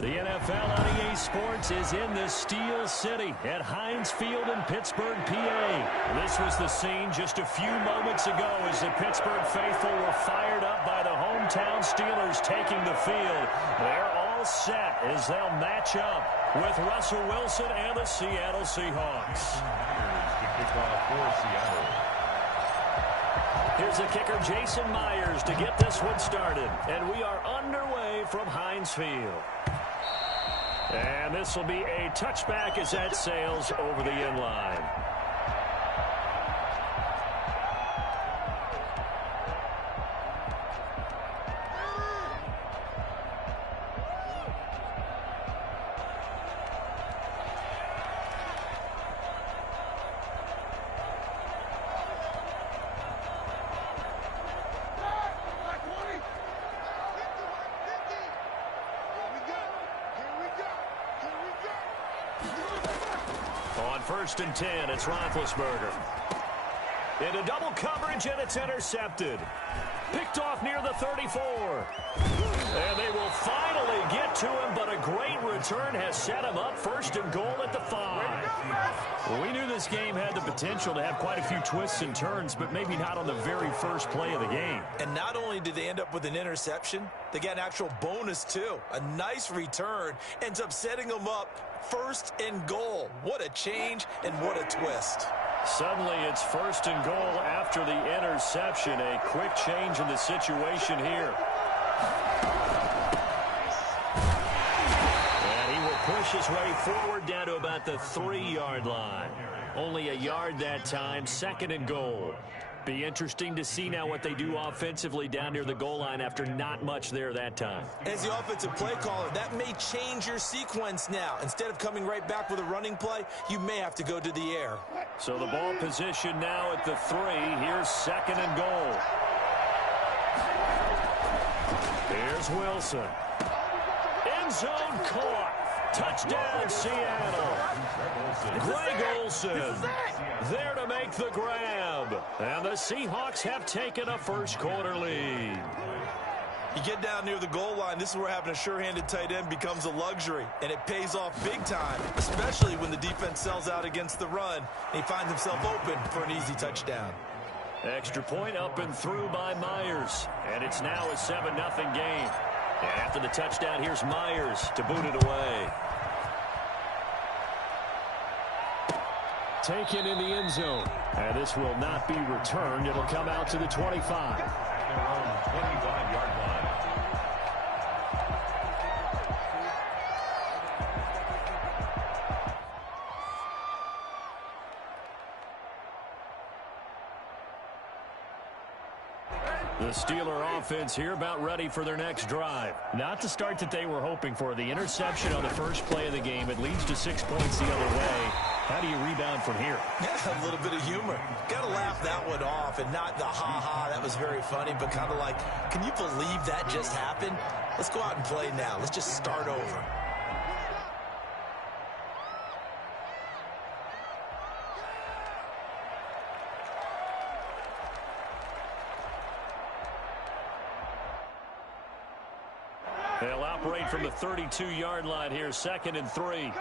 The NFL on EA Sports is in the Steel City at Heinz Field in Pittsburgh, PA. This was the scene just a few moments ago as the Pittsburgh faithful were fired up by the hometown Steelers taking the field. They're all set as they'll match up with Russell Wilson and the Seattle Seahawks. Here's the kicker, Jason Myers, to get this one started. And we are underway from Heinz Field. And this will be a touchback as that sails over the end line. First and 10, it's Roethlisberger. Into double coverage, and it's intercepted. Picked off near the 34. And they will finally get to him, but a great return has set him up first and goal at the 5. Well, we knew this game had the potential to have quite a few twists and turns, but maybe not on the very first play of the game. And not only did they end up with an interception, they got an actual bonus, too. A nice return ends up setting them up first and goal. What a change and what a twist. Suddenly it's first and goal after the interception. A quick change in the situation here. And he will push his way forward down to about the 3-yard line. Only a yard that time, second and goal. Be interesting to see now what they do offensively down near the goal line after not much there that time. As the offensive play caller, that may change your sequence now. Instead of coming right back with a running play, you may have to go to the air. So the ball position now at the 3. Here's second and goal. Here's Wilson. End zone caught. Touchdown, Seattle. Greg Olsen there to make the grab. And the Seahawks have taken a first-quarter lead. You get down near the goal line, this is where having a sure-handed tight end becomes a luxury. And it pays off big time, especially when the defense sells out against the run. And he finds himself open for an easy touchdown. Extra point up and through by Myers. And it's now a 7-0 game. After the touchdown, here's Myers to boot it away. Taken in the end zone. And this will not be returned. It'll come out to the 25. 25-yard line. The Steeler offense here about ready for their next drive. Not the start that they were hoping for. The interception on the first play of the game. It leads to 6 points the other way. How do you rebound from here? Yeah, a little bit of humor. Got to laugh that one off and not the ha-ha, that was very funny, but kind of like, can you believe that just happened? Let's go out and play now. Let's just start over. They'll operate from the 32-yard line here, second and 3.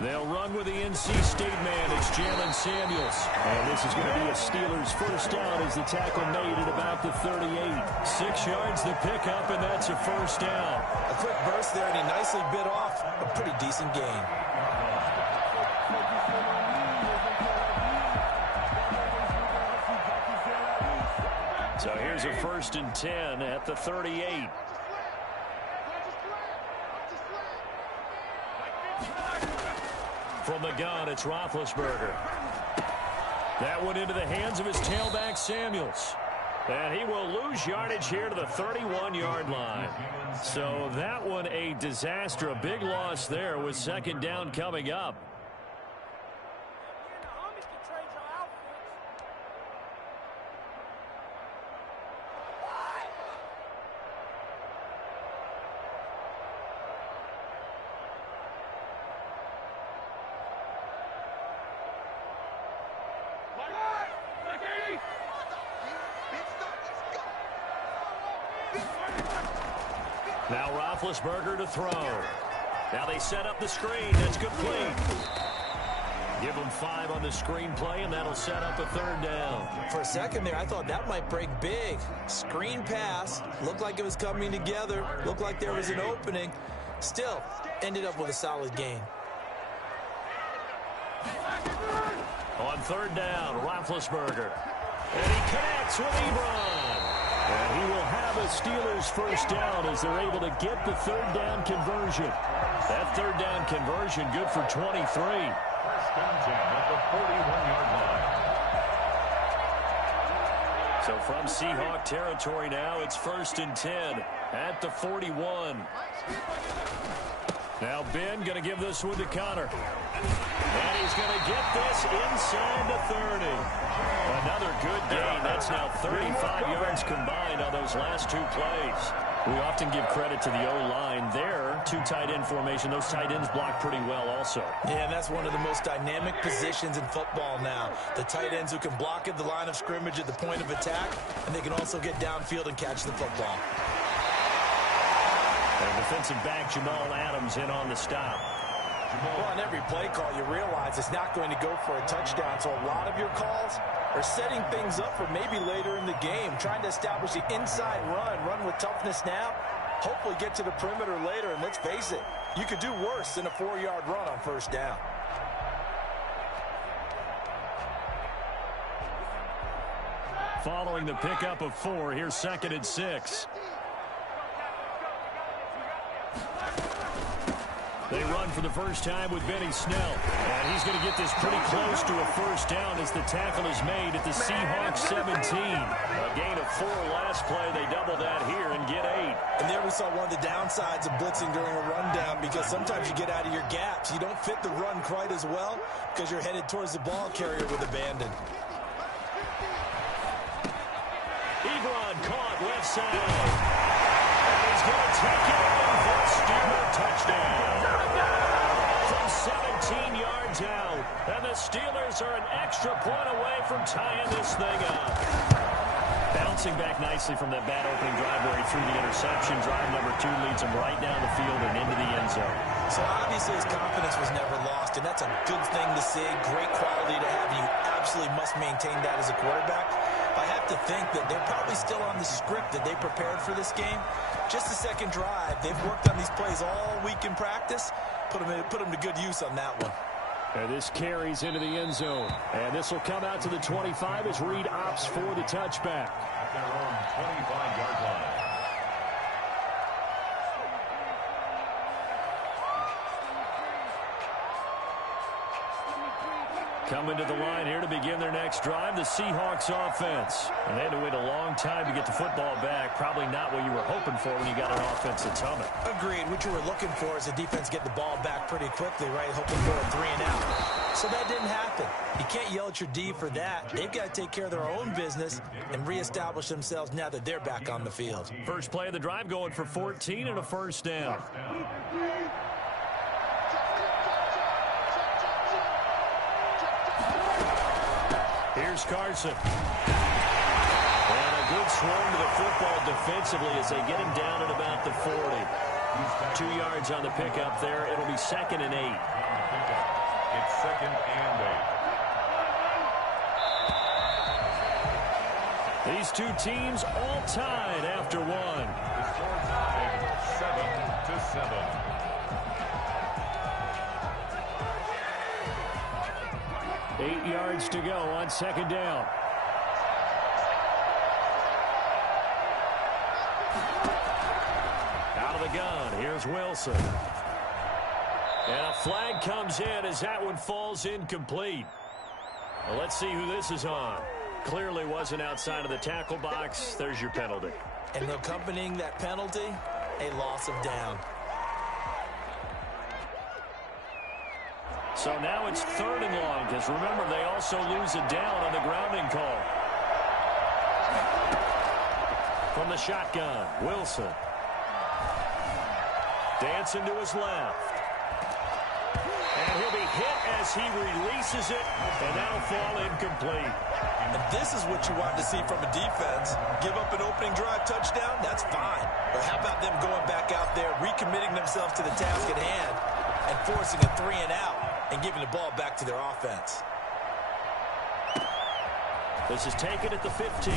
They'll run with the NC State man. It's Jalen Samuels. And this is going to be a Steelers first down as the tackle made at about the 38. 6 yards the pickup, and that's a first down. A quick burst there, and he nicely bit off a pretty decent gain. So here's a first and 10 at the 38. From the gun, it's Roethlisberger. That one into the hands of his tailback, Samuels. And he will lose yardage here to the 31-yard line. So that one a disaster, a big loss there with second down coming up. Now Roethlisberger to throw. Now they set up the screen. That's complete. Give them 5 on the screen play, and that'll set up a 3rd down. For a second there, I thought that might break big. Screen pass. Looked like it was coming together. Looked like there was an opening. Still, ended up with a solid gain. On 3rd down, Roethlisberger. And he connects with Ebron. And he will have a Steelers 1st down as they're able to get the 3rd down conversion. That 3rd down conversion good for 23. At the 41-yard line. So from Seahawk territory now, it's 1st and 10 at the 41. Now Ben going to give this one to Connor. And he's going to get this inside the 30. Another good gain. That's now 35 yards combined on those last 2 plays. We often give credit to the O-line there. 2 tight end formation. Those tight ends block pretty well also. Yeah, and that's one of the most dynamic positions in football now. The tight ends who can block at the line of scrimmage at the point of attack, and they can also get downfield and catch the football. And defensive back Jamal Adams in on the stop. Well, on every play call, you realize it's not going to go for a touchdown, so a lot of your calls are setting things up for maybe later in the game, trying to establish the inside run with toughness now, hopefully get to the perimeter later, and let's face it, you could do worse than a 4-yard run on 1st down. Following the pickup of 4, here's 2nd and 6. They run for the first time with Benny Snell. And he's going to get this pretty close to a 1st down as the tackle is made at the Seahawks 17. A gain of 4 last play. They double that here and get 8. And there we saw one of the downsides of blitzing during a rundown, because sometimes you get out of your gaps. You don't fit the run quite as well because you're headed towards the ball carrier with abandon. Ebron caught left side. And he's going to take it in for a Steeler touchdown. From 17 yards out. And the Steelers are an extra point away from tying this thing up. Bouncing back nicely from that bad opening drive where he threw the interception. Drive number 2 leads him right down the field and into the end zone. So obviously his confidence was never lost, and that's a good thing to see. Great quality to have. You absolutely must maintain that as a quarterback. I have to think that they're probably still on the script that they prepared for this game. Just the second drive. They've worked on these plays all week in practice. Put them to good use on that one. And this carries into the end zone. And this will come out to the 25 as Reed opts for the touchback. At their own 25-yard line. Coming to the line here to begin their next drive, the Seahawks offense. And they had to wait a long time to get the football back. Probably not what you were hoping for when you got an offense that's humming. Agreed. What you were looking for is the defense get the ball back pretty quickly, right? Hoping for a 3-and-out. So that didn't happen. You can't yell at your D for that. They've got to take care of their own business and reestablish themselves now that they're back on the field. First play of the drive going for 14 and a 1st down. Here's Carson. And a good swing to the football defensively as they get him down at about the 40. 2 yards on the pickup there. It'll be 2nd and 8. It's 2nd and 8. These two teams all tied after 1. The score tied 7-7. 8 yards to go on 2nd down. Out of the gun, here's Wilson. And a flag comes in as that one falls incomplete. Well, let's see who this is on. Clearly wasn't outside of the tackle box. There's your penalty. And accompanying that penalty, a loss of down. So now it's 3rd and long, because remember, they also lose a down on the grounding call. From the shotgun, Wilson. Dancing to his left. And He'll be hit as he releases it, and that'll fall incomplete. And this is what you want to see from a defense. Give up an opening drive touchdown, that's fine. But how about them going back out there, recommitting themselves to the task at hand, and forcing a 3 and out, and giving the ball back to their offense. This is taken at the 15.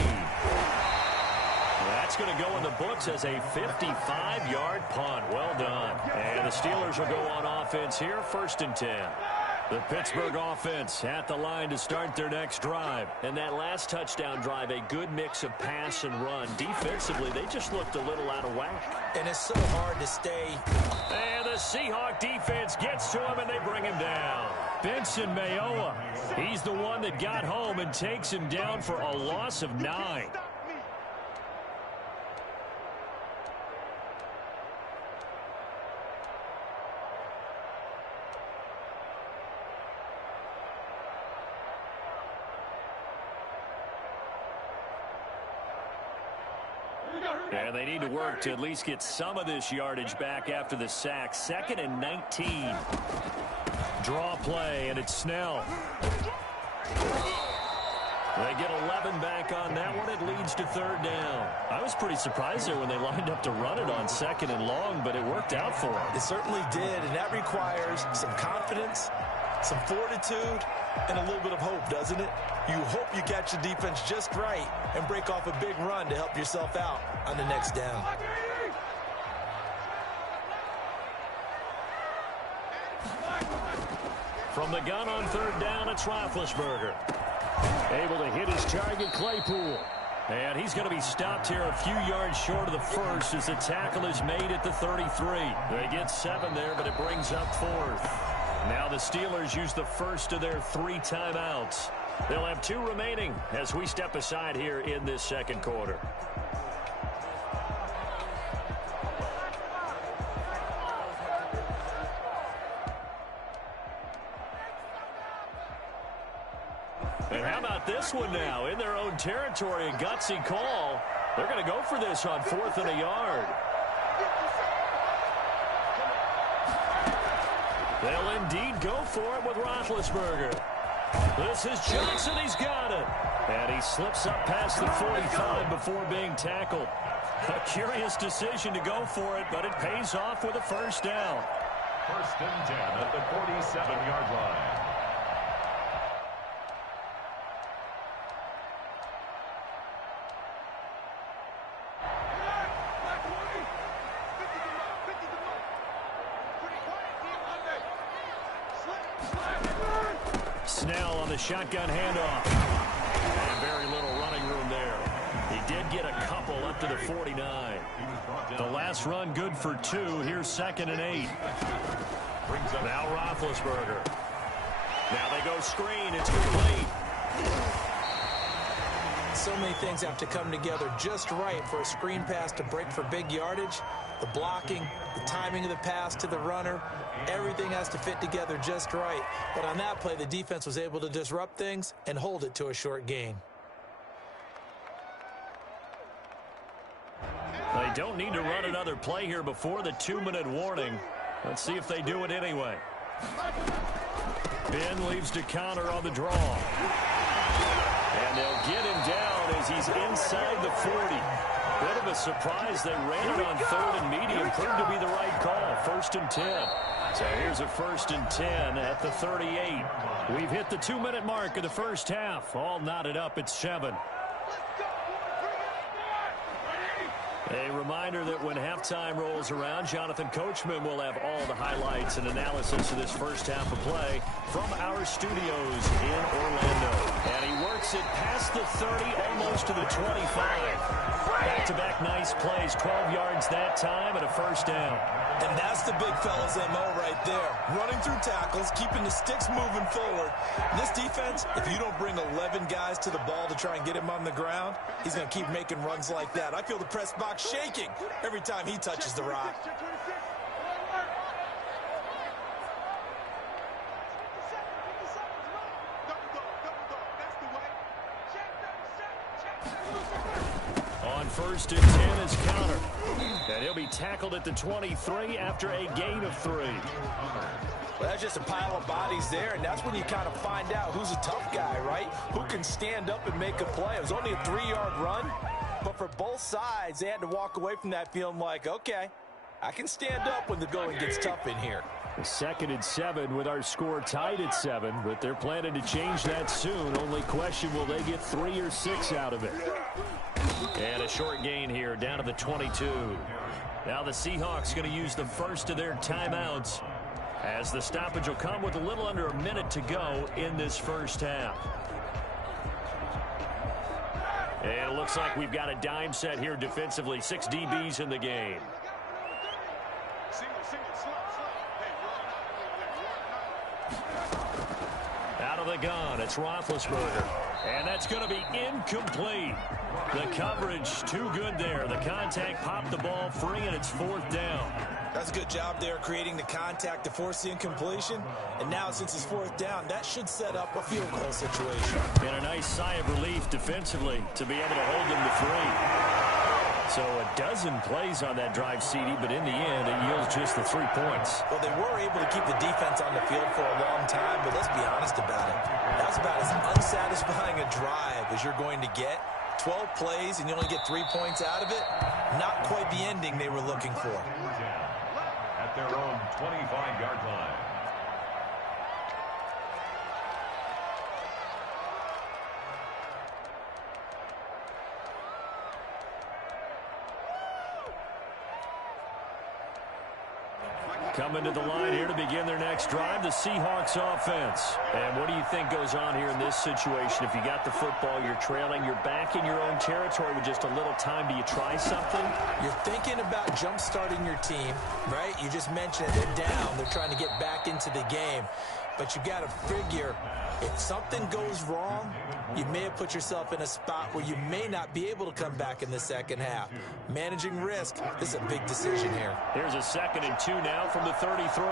That's going to go in the books as a 55-yard punt. Well done. And the Steelers will go on offense here, 1st and 10. The Pittsburgh offense at the line to start their next drive. And that last touchdown drive, a good mix of pass and run. Defensively, they just looked a little out of whack. And it's so hard to stay. And the Seahawk defense gets to him, and they bring him down. Benson Mayowa, he's the one that got home and takes him down for a loss of 9. And they need to work to at least get some of this yardage back after the sack. 2nd and 19. Draw play, and it's Snell. They get 11 back on that one. It leads to 3rd down. I was pretty surprised there when they lined up to run it on 2nd and long, but it worked out for them. It certainly did, and that requires some confidence, some fortitude, and a little bit of hope, doesn't it? You hope you catch the defense just right and break off a big run to help yourself out on the next down. From the gun on 3rd down, it's Roethlisberger. Able to hit his target, Claypool. And he's going to be stopped here a few yards short of the first as the tackle is made at the 33. They get 7 there, but it brings up 4th. Now the Steelers use the first of their 3 timeouts. They'll have 2 remaining as we step aside here in this 2nd quarter. And how about this one now? In their own territory, a gutsy call. They're going to go for this on 4th and a yard. They'll indeed go for it with Roethlisberger. This is Johnson. He's got it. And he slips up past the 45 before being tackled. A curious decision to go for it, but it pays off with a 1st down. 1st and 10 at the 47-yard line. Snell on the shotgun handoff. And very little running room there. He did get a couple up to the 49. The last run good for 2. Here's 2nd and 8. Now Roethlisberger. Now they go screen. It's complete. So many things have to come together just right for a screen pass to break for big yardage. The blocking, the timing of the pass to the runner, everything has to fit together just right. But on that play, the defense was able to disrupt things and hold it to a short gain. They don't need to run another play here before the 2-minute warning. Let's see if they do it anyway. Ben leaves to counter on the draw. And they'll get him down as he's inside the 40. Bit of a surprise. They ran it on 3rd and medium. Proved to be the right call. 1st and 10. So here's a 1st and 10 at the 38. We've hit the 2-minute mark of the first half. All knotted up at 7. A reminder that when halftime rolls around, Jonathan Coachman will have all the highlights and analysis of this first half of play from our studios in Orlando. And he works it past the 30, almost to the 25. Back-to-back nice plays, 12 yards that time and a 1st down. And that's the big fella's MO right there. Running through tackles, keeping the sticks moving forward. This defense, if you don't bring 11 guys to the ball to try and get him on the ground, he's going to keep making runs like that. I feel the press box shaking every time he touches the rock. on 1st and 10 is Conner. And he'll be tackled at the 23 after a gain of 3. Well, that's just a pile of bodies there, and that's when you kind of find out who's a tough guy, right? Who can stand up and make a play. It was only a 3-yard run, but for both sides, they had to walk away from that feeling like, okay, I can stand up when the going gets tough in here. 2nd and 7 with our score tied at 7, but they're planning to change that soon. Only question, will they get 3 or 6 out of it? And a short gain here down to the 22. Now the Seahawks going to use the first of their timeouts, as the stoppage will come with a little under a minute to go in this first half. And it looks like we've got a dime set here defensively. 6 DBs in the game. Out of the gun, it's Roethlisberger. And that's going to be incomplete. The coverage too good there. The contact popped the ball free, and it's 4th down. That's a good job there creating the contact to force the incompletion. And now since it's 4th down, that should set up a field goal situation. And a nice sigh of relief defensively to be able to hold them to 3. So a dozen plays on that drive, CD, but in the end, it yields just the 3 points. Well, they were able to keep the defense on the field for a long time, but let's be honest about it. That's about as unsatisfying a drive as you're going to get. 12 plays and you only get 3 points out of it. Not quite the ending they were looking for. At their own 25-yard line. Coming to the line here to begin their next drive, the Seahawks offense. And what do you think goes on here in this situation? If you got the football, you're trailing, you're back in your own territory with just a little time. Do you try something? You're thinking about jump-starting your team, right? You just mentioned it. They're down. They're trying to get back into the game. But you got to figure, if something goes wrong, you may have put yourself in a spot where you may not be able to come back in the second half. Managing risk, this is a big decision here. Here's a 2nd and 2 now from the 33.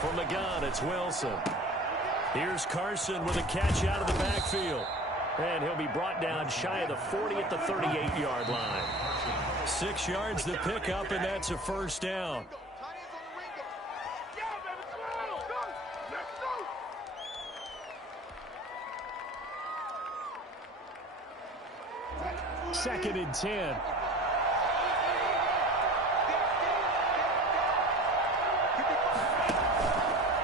From the gun, it's Wilson. Here's Carson with a catch out of the backfield. And he'll be brought down shy of the 40 at the 38-yard line. 6 yards to pick up, and that's a 1st down. Second and 10.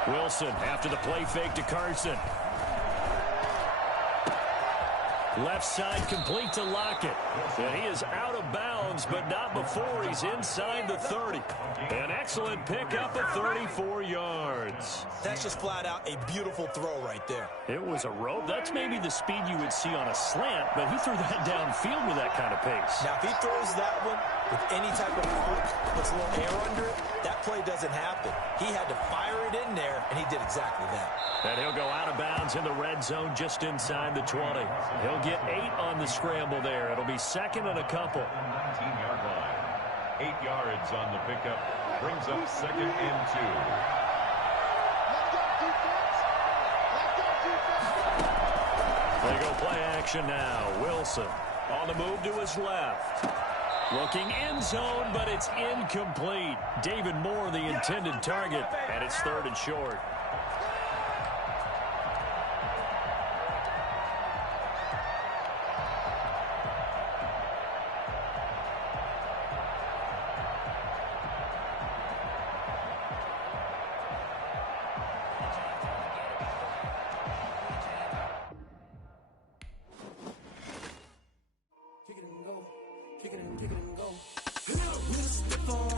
Wilson after the play fake to Carson. Left side complete to Lockett. And he is out of bounds, but not before he's inside the 30. An excellent pickup of 34 yards. That's just flat out a beautiful throw right there. It was a rope. That's maybe the speed you would see on a slant, but he threw that downfield with that kind of pace. Now, if he throws that one with any type of arc, puts a little air under it, that play doesn't happen. He had to fire it in there, and he did exactly that. And he'll go out of bounds in the red zone just inside the 20. He'll get 8 on the scramble there. It'll be 2nd and a couple. 19-yard line. 8 yards on the pickup. Brings up 2nd and 2. They go play action now. Wilson on the move to his left. Looking end zone, but it's incomplete. David Moore, the intended target, and it's 3rd and short.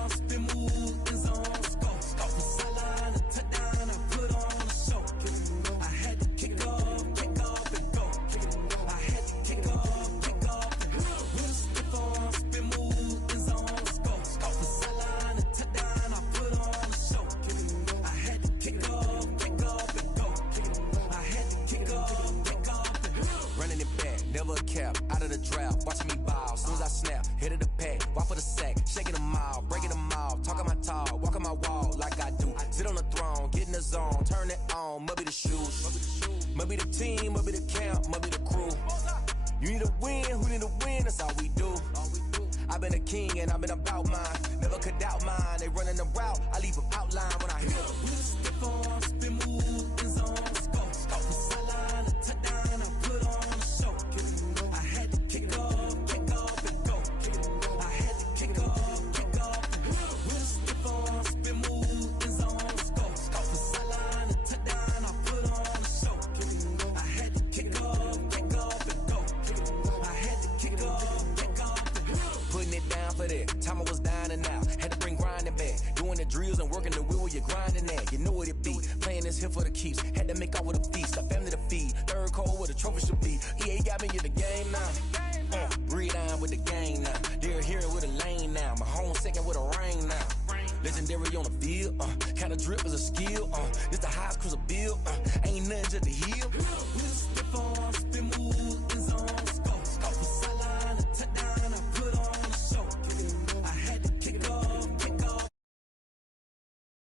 Spin move, end zone, score. Off the sideline, a touchdown, I put never a cap, out of the draft, watching me ball. Soon as I snap, hit of the pack, walk for the sack, shaking them all, breaking them all, talking my talk, walking my wall like I do. Sit on the throne, get in the zone, turn it on, must be the shoes, must be the team, must be the camp, must be the crew. You need a win, who need a win, that's all we do. I've been a king and I've been about mine, never could doubt mine. They running the route, I leave them outline when I hit them. We just step on, spin, move, in zone, let's go. From the sideline, a touchdown, I put on a show. I had to kick off and go. I had to kick off and go. We just step on, spin, move, in zone, let's go. From the sideline, a touchdown, I put on a show. I had to kick off and go. I had to kick off and go. Putting it down for that. Time I was down and out. Had to bring grinding back. Doing the drills and working the wheel where you're grinding at. You know what it be. Playing this here for the keeps. Had to make off with a feast. A family to feed. Third cold where the trophy should be. EA got me in the game now. Breathe on with the game now. They're here with a lane now. My home second with a rain now. Legendary on the field. Kinda drip is a skill. This the highest cruiser bill. Ain't nothing just the heel.